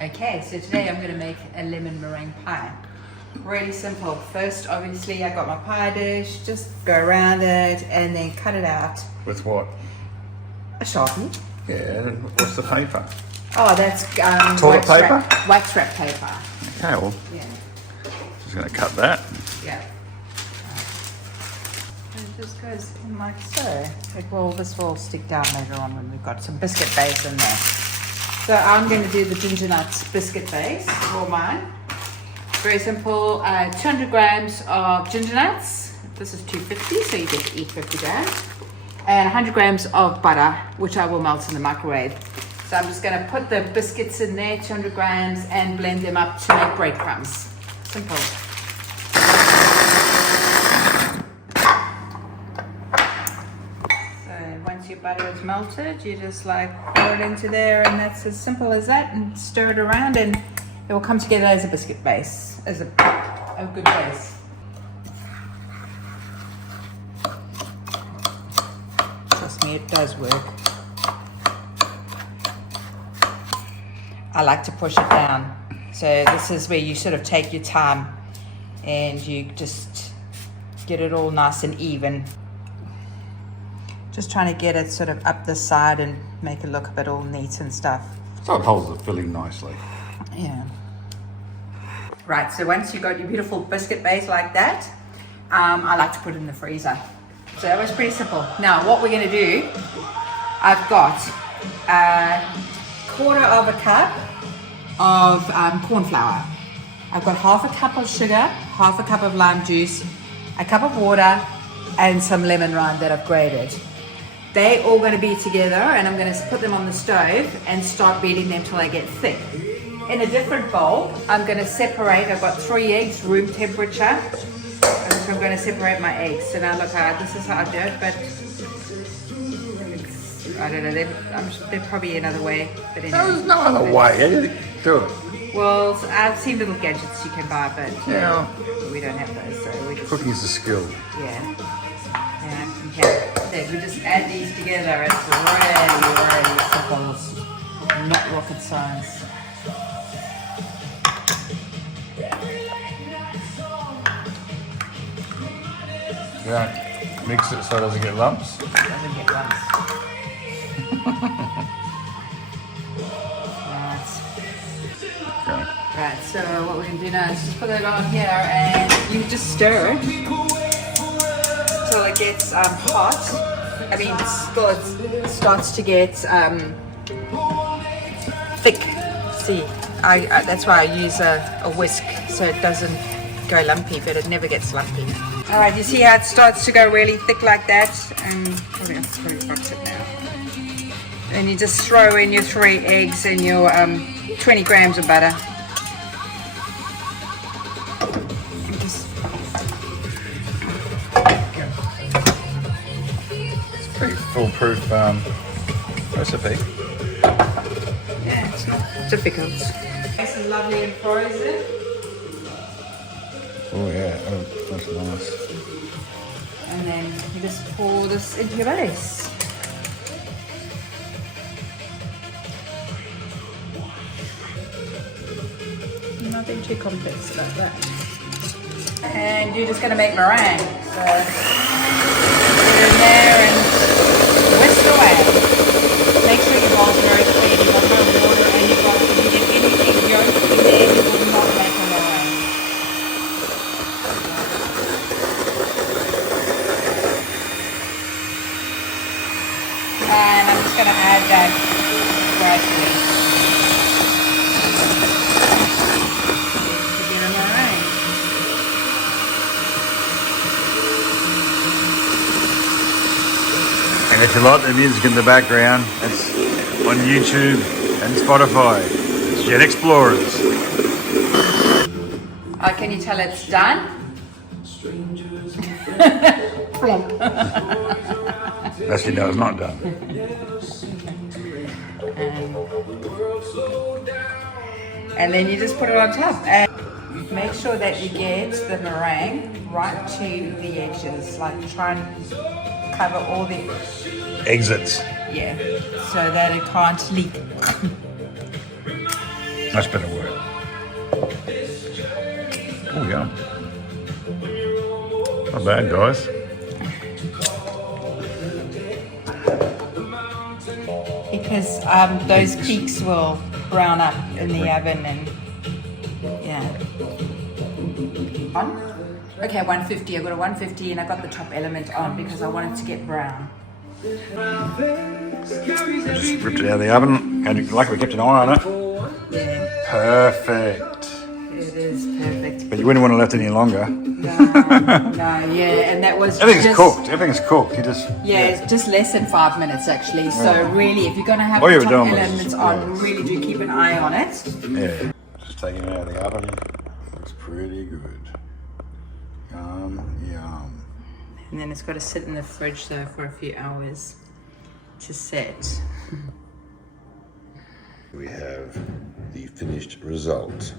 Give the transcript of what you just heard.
Okay, so today I'm going to make a lemon meringue pie. Really simple. First, obviously, I got my pie dish, just go around it and then cut it out. With what? A Sharpie. Yeah, and what's the paper? Oh, that's toilet paper? Wax wrap paper. Okay, well, yeah. Just going to cut that. Yeah. And it just goes in like so. This will stick down later on when we've got some biscuit base in there. So I'm going to do the ginger nuts biscuit base for mine. Very simple. 200 grams of ginger nuts. This is 250, so you get to eat 50 grams. And 100 grams of butter, which I will melt in the microwave. So I'm just going to put the biscuits in there, 200 grams, and blend them up to make breadcrumbs. Simple. So once your butter is melted, you just like pour it into there, and that's as simple as that, and stir it around, and it will come together as a biscuit base, as a good base. Trust me, it does work. I like to push it down. So this is where you sort of take your time and you just get it all nice and even. Just trying to get it sort of up the side and make it look a bit all neat and stuff. So it holds the filling nicely. Yeah. Right, so once you've got your beautiful biscuit base like that, I like to put it in the freezer. So that was pretty simple. Now what we're going to do, I've got a quarter of a cup of corn flour. I've got half a cup of sugar, half a cup of lime juice, a cup of water, and some lemon rind that I've grated. They're all going to be together, and I'm going to put them on the stove and start beating them till they get thick. In a different bowl, I'm going to separate. I've got 3 eggs, room temperature. And so I'm going to separate my eggs. So now look, this is how I do it, but I don't know. There's probably another way. But anyway. There's no other way. Do it. Well, I've seen little gadgets you can buy, but Yeah. we don't have those. So we just Cooking's a skill. yeah. Okay. Then we just add these together. It's really simple. It's not rocket science. You don't mix it so it doesn't get lumps. It doesn't get lumps. Okay. Right, so what we're going to do now is just put it on here and you just stir it until it gets hot. I mean, it starts to get thick. See, that's why I use a whisk so it doesn't go lumpy, but it never gets lumpy. All right, you see how it starts to go really thick like that? And probably box it now. And you just throw in your 3 eggs and your 20 grams of butter. It's a pretty foolproof recipe. Yeah, it's not difficult. This is lovely and frozen. Oh yeah, that's nice. And then you just pour this into your base. Nothing too complex about that. And you're just going to make meringue. So put it in there and whisk away. Make sure your bowls are very clean. You've got no water and you've got, if you get any egg yolk in there, you will not make a meringue. And I'm just going to add that gradually. And if you like the music in the background, it's on YouTube and Spotify. It's GenXplorers. Can you tell it's done? Actually, no, it's not done. And then you just put it on top. And make sure that you get the meringue right to the edges. Like try and cover all the Exits. yeah, so that it can't leak. Much better word. Oh, yum. Not bad, guys. Because those peaks will brown up in the oven and yeah. Okay, 150. I got a 150 and I got the top element on because I wanted to get brown. Just ripped it out of the oven. And like we kept an eye on it. Perfect. It is perfect. But you wouldn't want to left it any longer. No, yeah, and that was Everything's cooked. Everything's cooked. You just it's just less than 5 minutes actually. So really, if you're gonna have All the you're top doing was- elements on, really do keep an eye on it. yeah. Just taking it out of the oven. Looks pretty good. Yum, yum. And then it's got to sit in the fridge though for a few hours to set. We have the finished result.